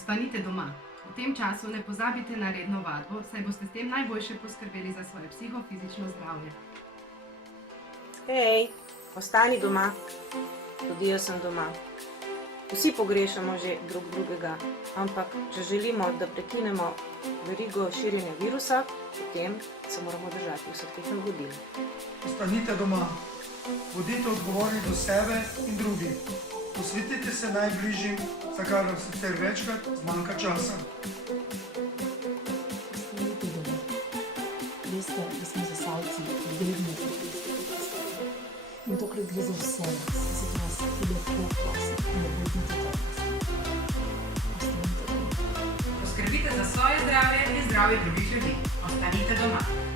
Ostanite doma. V tem času ne pozabite na redno vadbo, saj boste s tem najboljše poskrbeli za svoje psihofizično zdravje. Hej, ostani doma. Tudi jaz sem doma. Vsi pogrešamo že drug drugega, ampak če želimo, da prekinemo verigo širjenja virusa, potem se moramo držati vseh teh navodil. Ostanite doma. Bodite odgovorni do sebe in drugih. Posvetite se najbližjim, za kar vam sicer večkrat zmanjka časa. Ostanite doma. Veste, da smo Zasavci vedno in tokrat gre za vse nas, zato vas lepo prosim, ne bodite trapasti. Ostanite doma. Poskrbite za svoje zdravje in zdravje drugih ljudi. Ostanite doma.